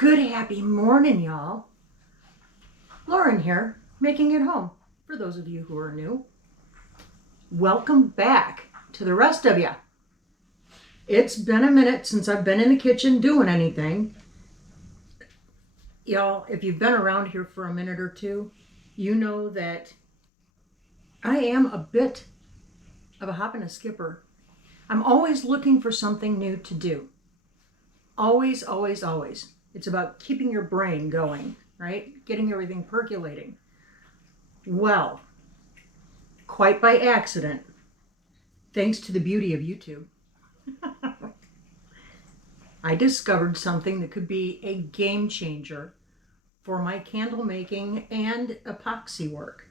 Good happy morning, y'all. Lauren here, making it home. For those of you who are new, welcome back to the rest of you. It's been a minute since I've been in the kitchen doing anything. Y'all, if you've been around here for a minute or two, you know that I am a bit of a hop and a skipper. I'm always looking for something new to do. Always, always, always. It's about keeping your brain going, right? Getting everything percolating. Well, quite by accident, thanks to the beauty of YouTube, I discovered something that could be a game changer for my candle making and epoxy work.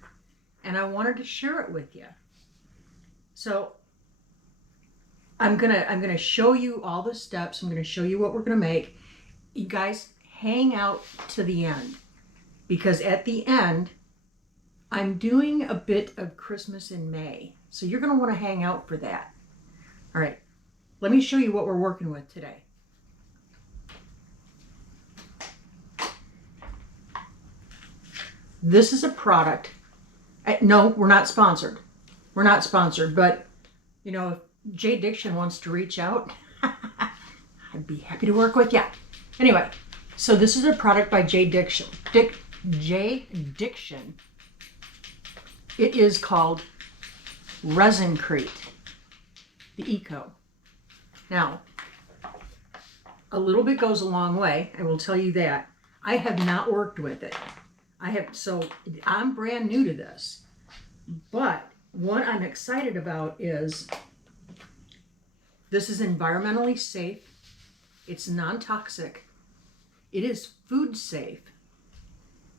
And I wanted to share it with you. So I'm gonna show you all the steps. I'm gonna show you what we're gonna make. You guys hang out to the end, because at the end I'm doing a bit of Christmas in May. So you're gonna want to hang out for that. All right, let me show you what we're working with today. This is a product. No, we're not sponsored. We're not sponsored, but you know, if Jay Diction wants to reach out, I'd be happy to work with you. Anyway, so this is a product by Jay Diction. Jay Diction. It is called Resincrete, the Eco. Now, a little bit goes a long way, I will tell you that. I have not worked with it. So I'm brand new to this. But what I'm excited about is this is environmentally safe. It's non-toxic. It is food safe.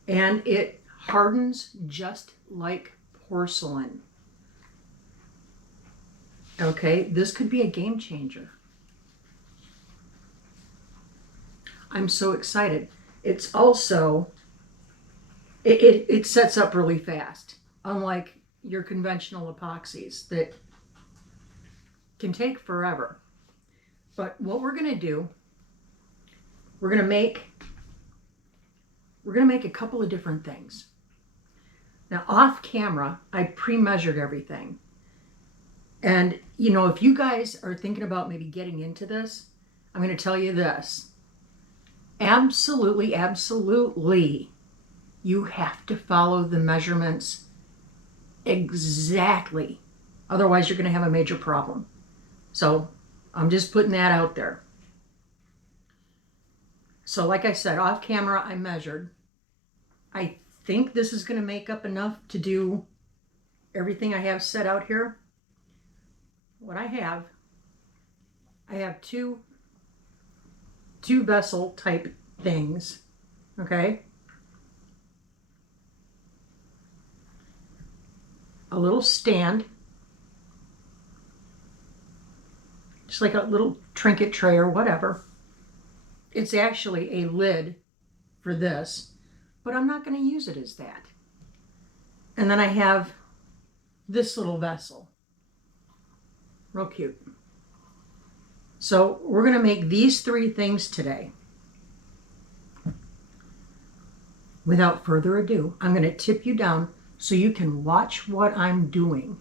And it hardens just like porcelain. Okay, this could be a game changer. I'm so excited. It's also, it sets up really fast, unlike your conventional epoxies that can take forever. But what we're going to do, we're going to make a couple of different things. Now, off camera, I pre-measured everything. And, you know, if you guys are thinking about maybe getting into this, I'm going to tell you this. Absolutely, absolutely, you have to follow the measurements exactly. Otherwise, you're going to have a major problem. So I'm just putting that out there. So like I said, off camera, I measured. I think this is going to make up enough to do everything I have set out here. What I have two vessel type things, okay? A little stand, just like a little trinket tray or whatever. It's actually a lid for this, but I'm not going to use it as that. And then I have this little vessel. Real cute. So we're going to make these three things today. Without further ado, I'm going to tip you down so you can watch what I'm doing.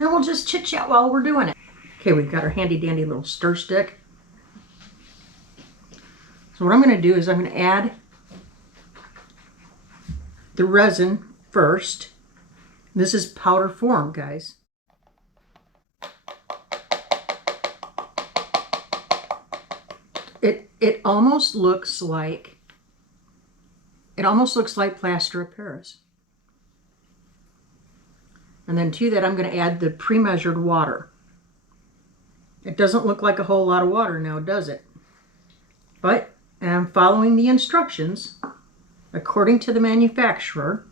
And we'll just chit chat while we're doing it. Okay, we've got our handy dandy little stir stick. So what I'm going to do is I'm going to add the resin first. This is powder form, guys. It almost looks like plaster of Paris. And then to that, I'm going to add the pre-measured water. It doesn't look like a whole lot of water now, does it? But I'm following the instructions according to the manufacturer.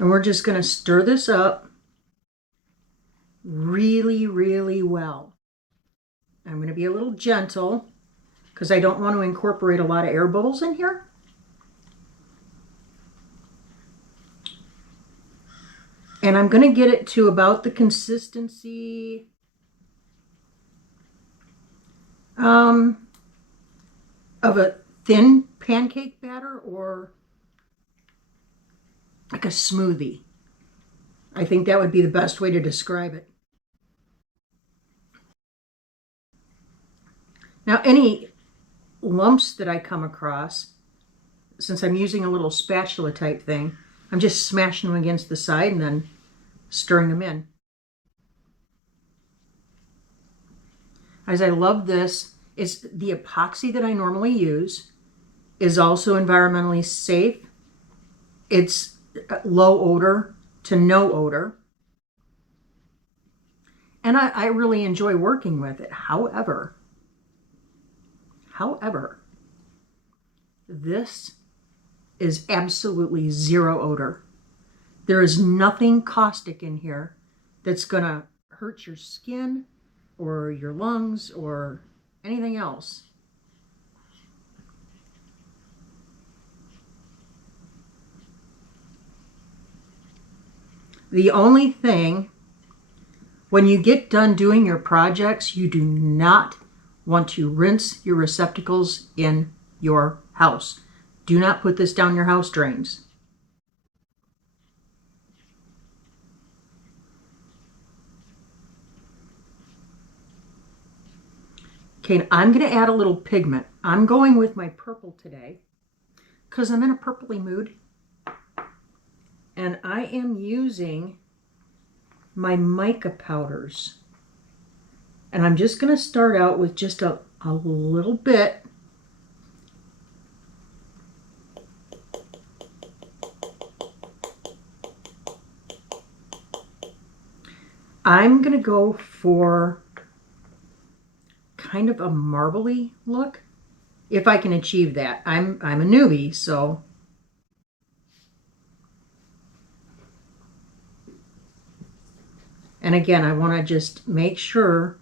And we're just going to stir this up really, really well. I'm going to be a little gentle because I don't want to incorporate a lot of air bubbles in here. And I'm going to get it to about the consistency Of a thin pancake batter or like a smoothie. I think that would be the best way to describe it. Now, any lumps that I come across, since I'm using a little spatula type thing, I'm just smashing them against the side and then stirring them in. As I love this, it's the epoxy that I normally use is also environmentally safe. It's low odor to no odor. And I really enjoy working with it. However, this is absolutely zero odor. There is nothing caustic in here that's going to hurt your skin or your lungs or anything else. The only thing, when you get done doing your projects, you do not want to rinse your receptacles in your house. Do not put this down your house drains. Okay, I'm going to add a little pigment. I'm going with my purple today because I'm in a purpley mood. And I am using my mica powders. And I'm just going to start out with just a little bit. I'm going to go for kind of a marbly look, if I can achieve that. I'm a newbie, so. And again, I want to just make sure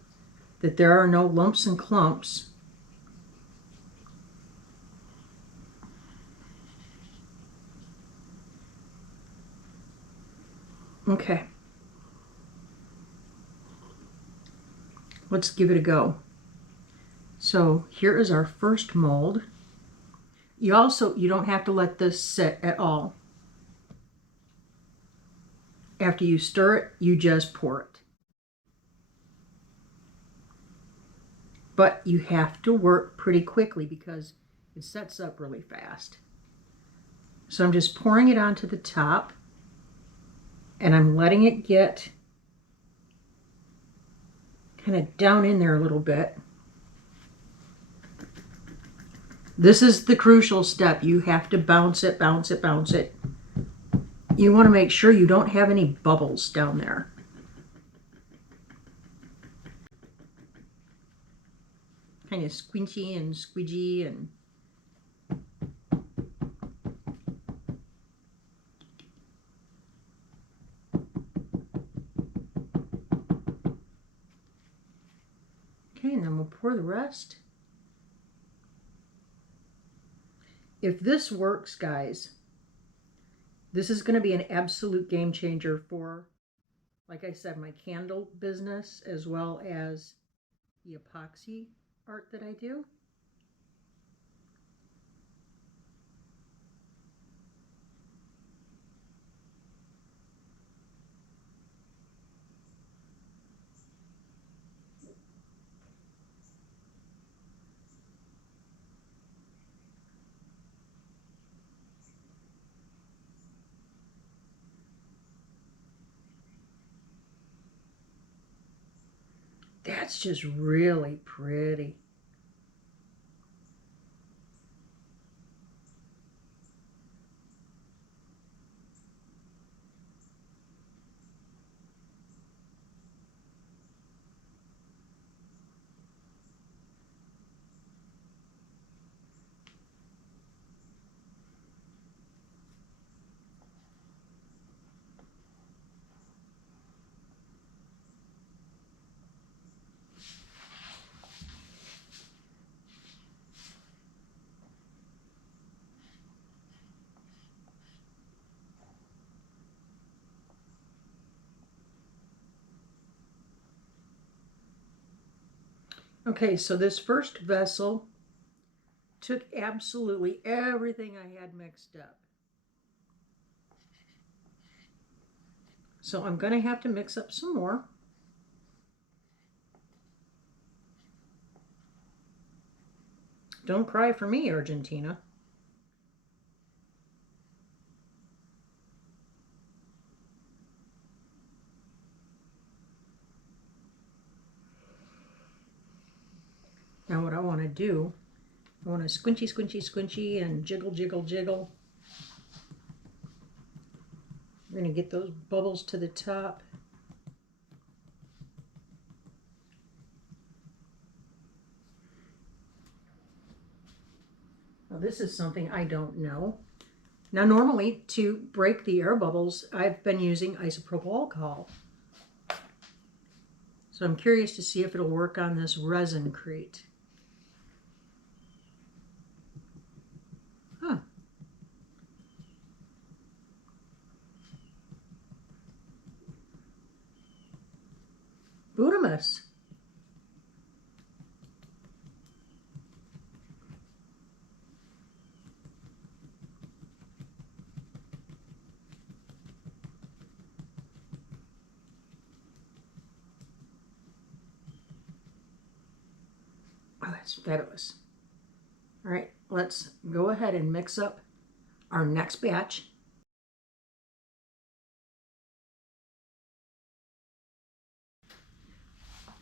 that there are no lumps and clumps. Okay. Let's give it a go. So here is our first mold. You don't have to let this sit at all. After you stir it, you just pour it. But you have to work pretty quickly because it sets up really fast. So I'm just pouring it onto the top and I'm letting it get kind of down in there a little bit. This is the crucial step. You have to bounce it, bounce it, bounce it. You want to make sure you don't have any bubbles down there. Kind of squinchy and squidgy and okay, and then we'll pour the rest. If this works, guys, this is going to be an absolute game changer for, like I said, my candle business as well as the epoxy art that I do. That's just really pretty. Okay, so this first vessel took absolutely everything I had mixed up. So I'm going to have to mix up some more. Don't cry for me, Argentina. Now what I want to do, I want to squinchy, squinchy, squinchy and jiggle, jiggle, jiggle. We're going to get those bubbles to the top. Now this is something I don't know. Now normally to break the air bubbles, I've been using isopropyl alcohol. So I'm curious to see if it'll work on this resin crate. Huh. Budamus. Oh, that's fabulous. All right, let's go ahead and mix up our next batch.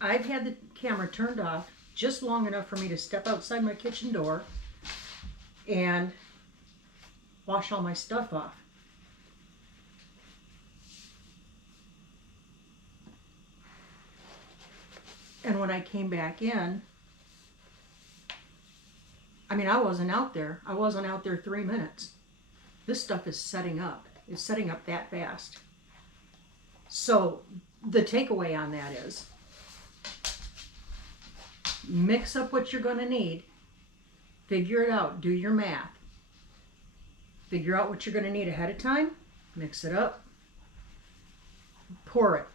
I've had the camera turned off just long enough for me to step outside my kitchen door and wash all my stuff off. And when I came back in, I mean, I wasn't out there. I wasn't out there 3 minutes. This stuff is setting up. It's setting up that fast. So the takeaway on that is mix up what you're going to need. Figure it out. Do your math. Figure out what you're going to need ahead of time. Mix it up. Pour it.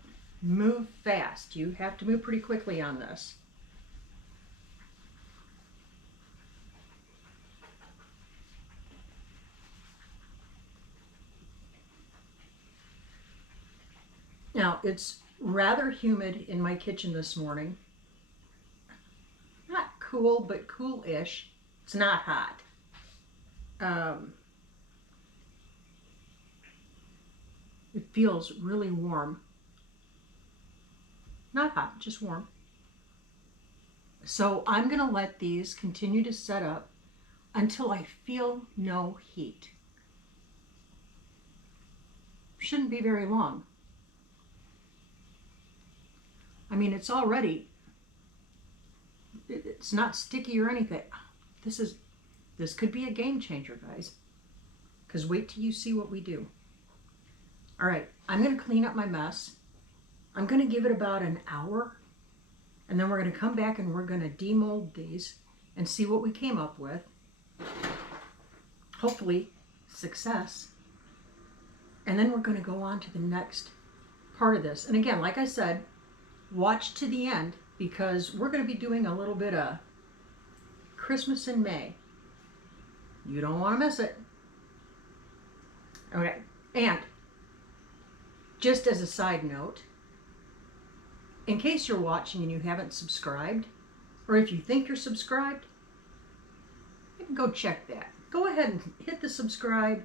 Move fast. You have to move pretty quickly on this. Now, it's rather humid in my kitchen this morning. Not cool, but cool-ish. It's not hot. It feels really warm. Not hot, just warm. So I'm going to let these continue to set up until I feel no heat. Shouldn't be very long. I mean, it's already, it's not sticky or anything. This could be a game changer, guys. Because wait till you see what we do. All right, I'm going to clean up my mess. I'm going to give it about an hour. And then we're going to come back and we're going to demold these and see what we came up with. Hopefully, success. And then we're going to go on to the next part of this. And again, like I said, watch to the end because we're going to be doing a little bit of Christmas in May. You don't want to miss it. Okay, and just as a side note, in case you're watching and you haven't subscribed, or if you think you're subscribed, go check that. Go ahead and hit the subscribe.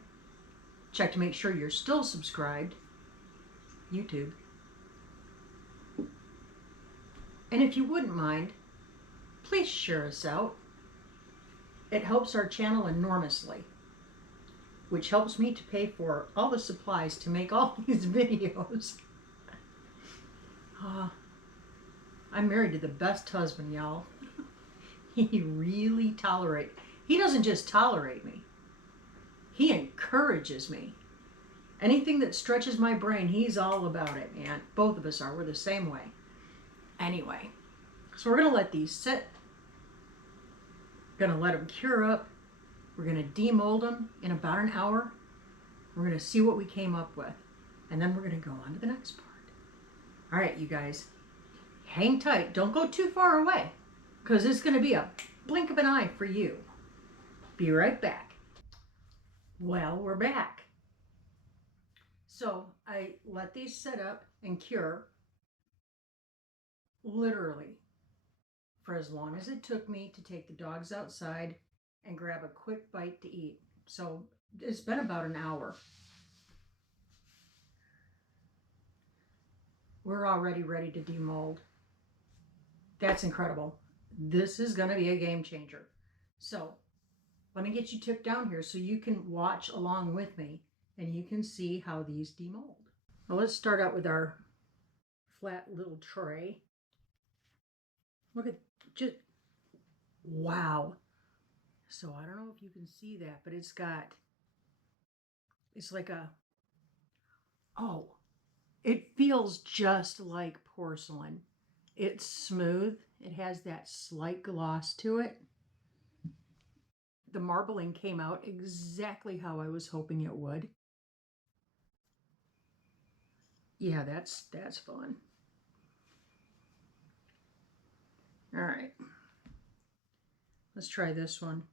Check to make sure you're still subscribed. YouTube. And if you wouldn't mind, please share us out. It helps our channel enormously, which helps me to pay for all the supplies to make all these videos. I'm married to the best husband, y'all. He really tolerates. He doesn't just tolerate me. He encourages me. Anything that stretches my brain, he's all about it, man. Both of us are. We're the same way. Anyway, so we're going to let these sit. We're going to let them cure up. We're going to demold them in about an hour. We're going to see what we came up with. And then we're going to go on to the next part. All right, you guys. Hang tight. Don't go too far away. because it's going to be a blink of an eye for you. Be right back. Well, we're back. So I let these set up and cure literally for as long as it took me to take the dogs outside and grab a quick bite to eat. So it's been about an hour. We're already ready to demold. That's incredible. This is going to be a game changer. So let me get you tipped down here so you can watch along with me and you can see how these demold. Now let's start out with our flat little tray. Look at just, wow. So I don't know if you can see that, but it's like oh, it feels just like porcelain. It's smooth. It has that slight gloss to it. The marbling came out exactly how I was hoping it would. Yeah, that's fun. All right. Let's try this one.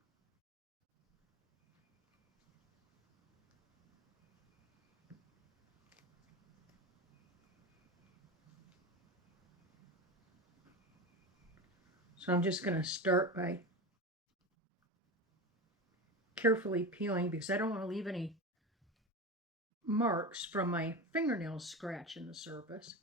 So I'm just going to start by carefully peeling because I don't want to leave any marks from my fingernails scratching the surface.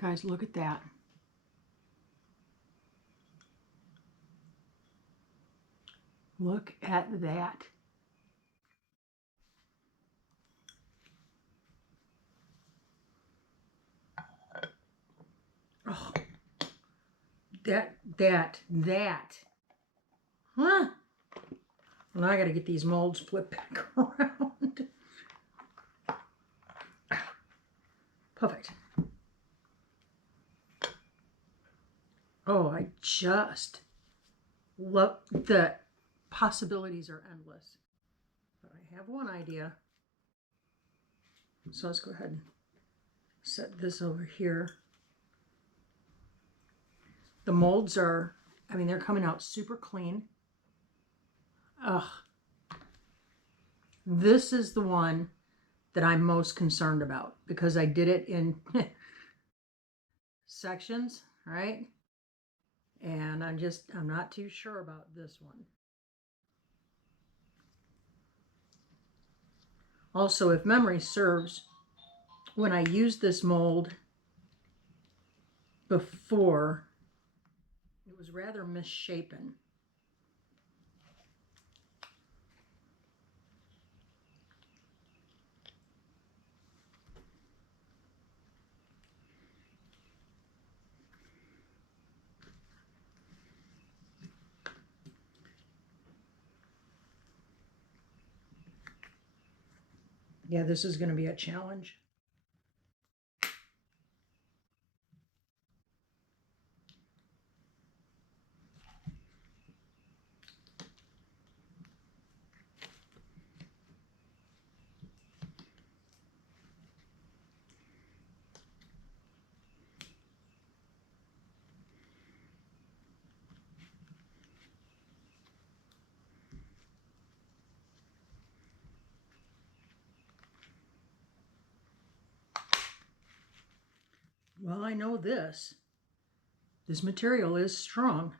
Guys, look at that. Look at that. Oh, that. Huh? Well, now I got to get these molds flipped back around. Perfect. Oh, I just love the possibilities are endless. But I have one idea. So let's go ahead and set this over here. The molds are, I mean, they're coming out super clean. Ugh. This is the one that I'm most concerned about because I did it in sections, right? And I'm not too sure about this one. Also, if memory serves, when I used this mold before, it was rather misshapen. Yeah, this is going to be a challenge. Well, I know this. This material is strong.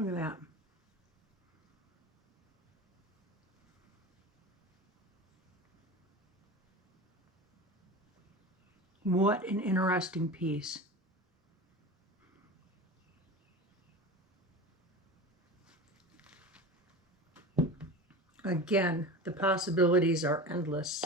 Look at that. What an interesting piece. Again, the possibilities are endless.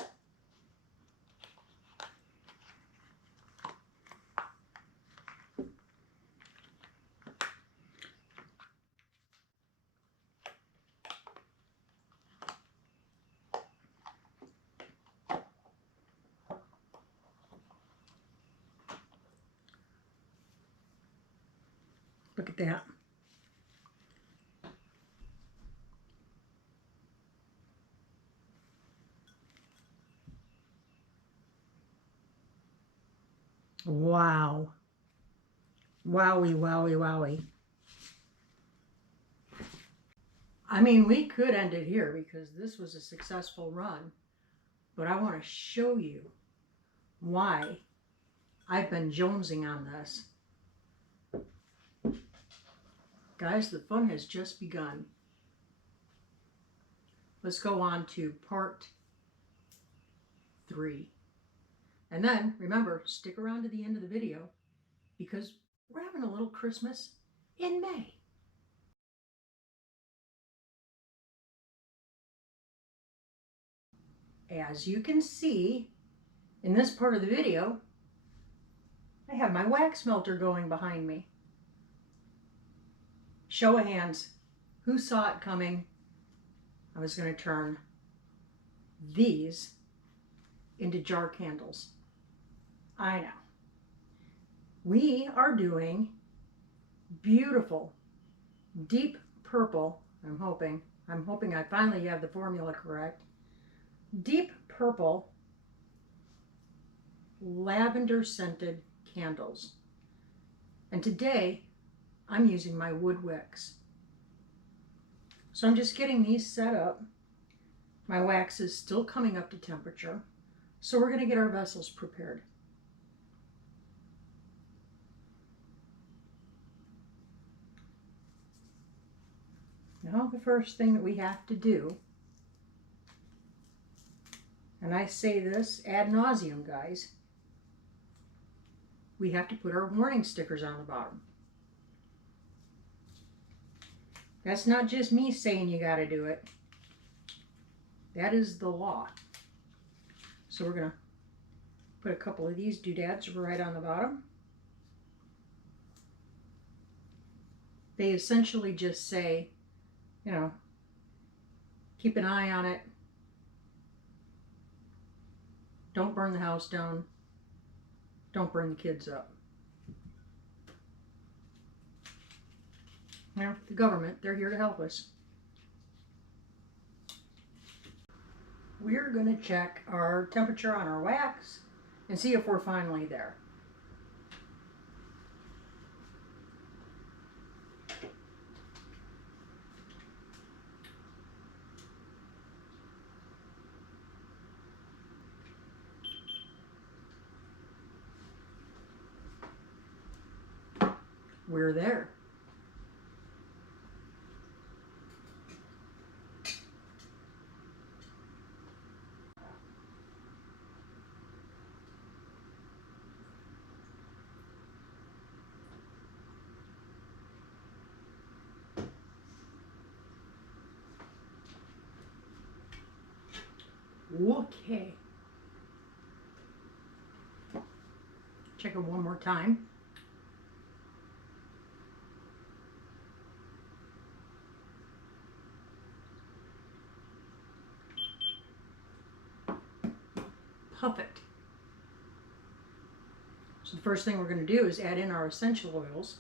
Look at that. Wow. Wowie, wowie, wowie. I mean, we could end it here because this was a successful run, but I want to show you why I've been jonesing on this. Guys, the fun has just begun. Let's go on to part 3. And then, remember, stick around to the end of the video because we're having a little Christmas in May. As you can see in this part of the video, I have my wax melter going behind me. Show of hands, who saw it coming? I was going to turn these into jar candles. I know. We are doing beautiful, deep purple. I'm hoping I finally have the formula correct. Deep purple, lavender scented candles. And today I'm using my wood wicks. So I'm just getting these set up. My wax is still coming up to temperature. So we're going to get our vessels prepared. Now the first thing that we have to do, and I say this ad nauseum, guys, we have to put our warning stickers on the bottom. That's not just me saying you got to do it. That is the law. So we're going to put a couple of these doodads right on the bottom. They essentially just say, you know, keep an eye on it. Don't burn the house down. Don't burn the kids up. You know, the government, they're here to help us. We're going to check our temperature on our wax and see if we're finally there. We're there. Okay. Check it one more time. Perfect. So the first thing we're going to do is add in our essential oils.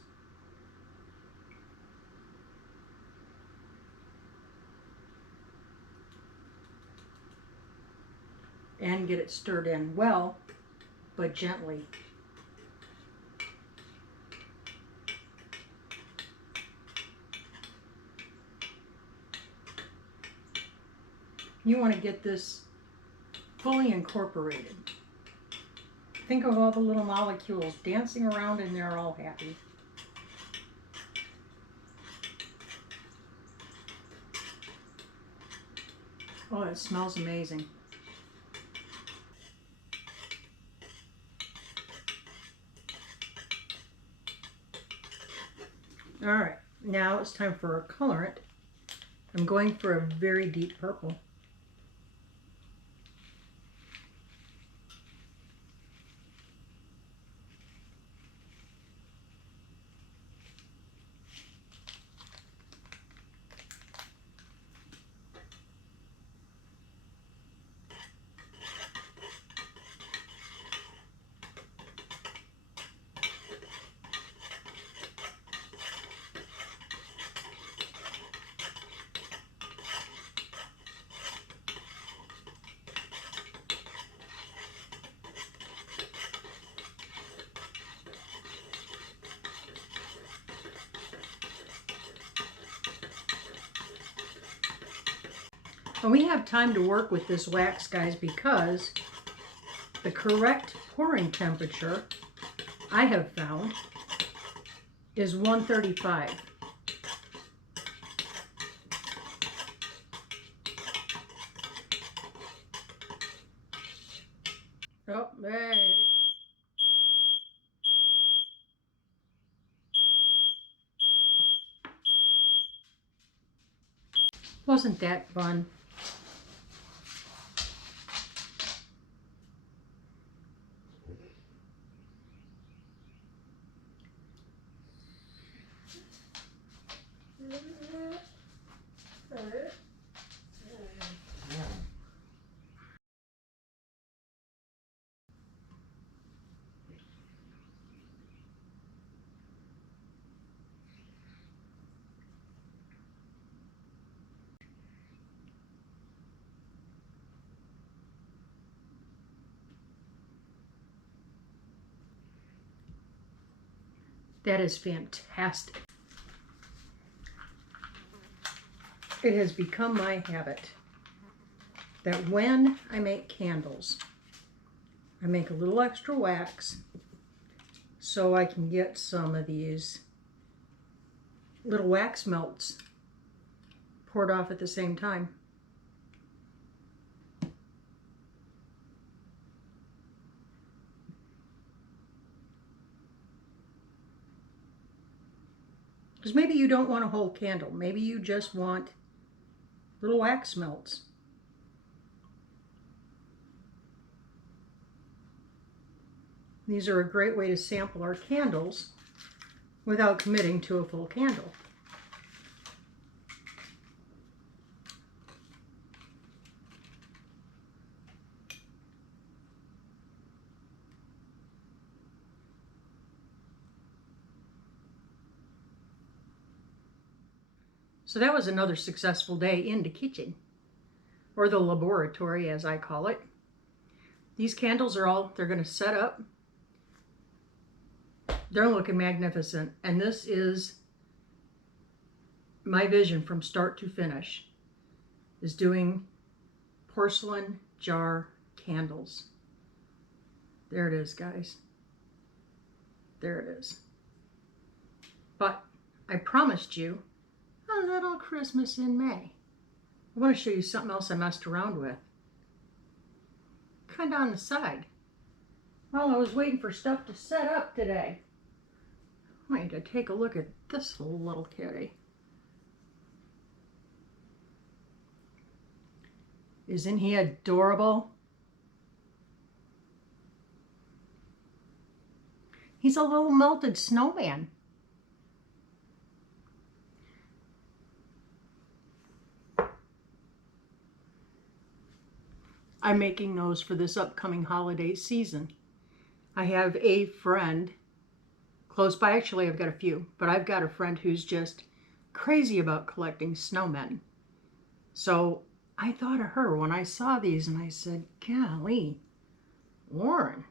And get it stirred in well, but gently. You want to get this fully incorporated. Think of all the little molecules dancing around and they're all happy. Oh, it smells amazing. All right, now it's time for a colorant. I'm going for a very deep purple. And we have time to work with this wax, guys, because the correct pouring temperature, I have found, is 135. Oh, there it is. Wasn't that fun? That is fantastic. It has become my habit that when I make candles, I make a little extra wax so I can get some of these little wax melts poured off at the same time. Because maybe you don't want a whole candle. Maybe you just want little wax melts. These are a great way to sample our candles without committing to a full candle. So that was another successful day in the kitchen, or the laboratory as I call it. These candles are all, they're going to set up. They're looking magnificent. And this is my vision from start to finish, is doing porcelain jar candles. There it is, guys. There it is. But I promised you a little Christmas in May. I want to show you something else I messed around with. Kind of on the side. While I was waiting for stuff to set up today, I want you to take a look at this little kitty. Isn't he adorable? He's a little melted snowman. I'm making those for this upcoming holiday season. I have a friend close by. Actually, I've got a few, but I've got a friend who's just crazy about collecting snowmen. So I thought of her when I saw these and I said, golly, Lauren,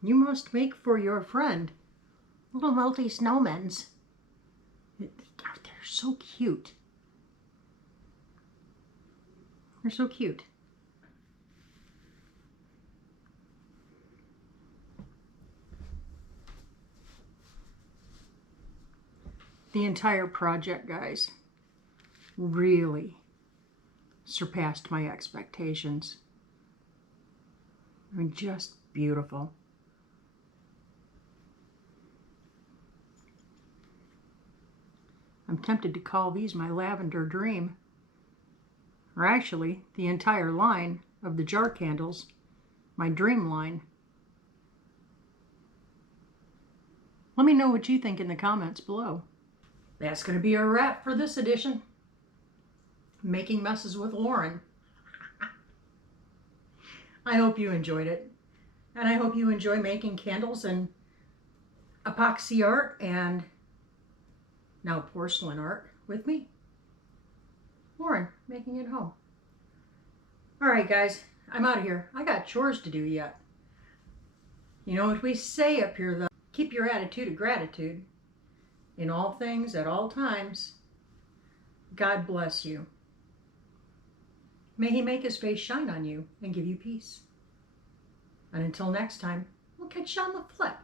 you must make for your friend little melty snowmens. They're so cute. They're so cute. The entire project, guys, really surpassed my expectations. I mean, just beautiful. I'm tempted to call these my lavender dream. Or actually, the entire line of the jar candles, my dream line. Let me know what you think in the comments below. That's going to be a wrap for this edition. Making Messes with Lauren. I hope you enjoyed it. And I hope you enjoy making candles and epoxy art and now porcelain art with me, Lauren, making it home. All right, guys, I'm out of here. I got chores to do yet. You know what we say up here, though? Keep your attitude of gratitude. In all things, at all times, God bless you. May He make His face shine on you and give you peace. And until next time, we'll catch you on the flip.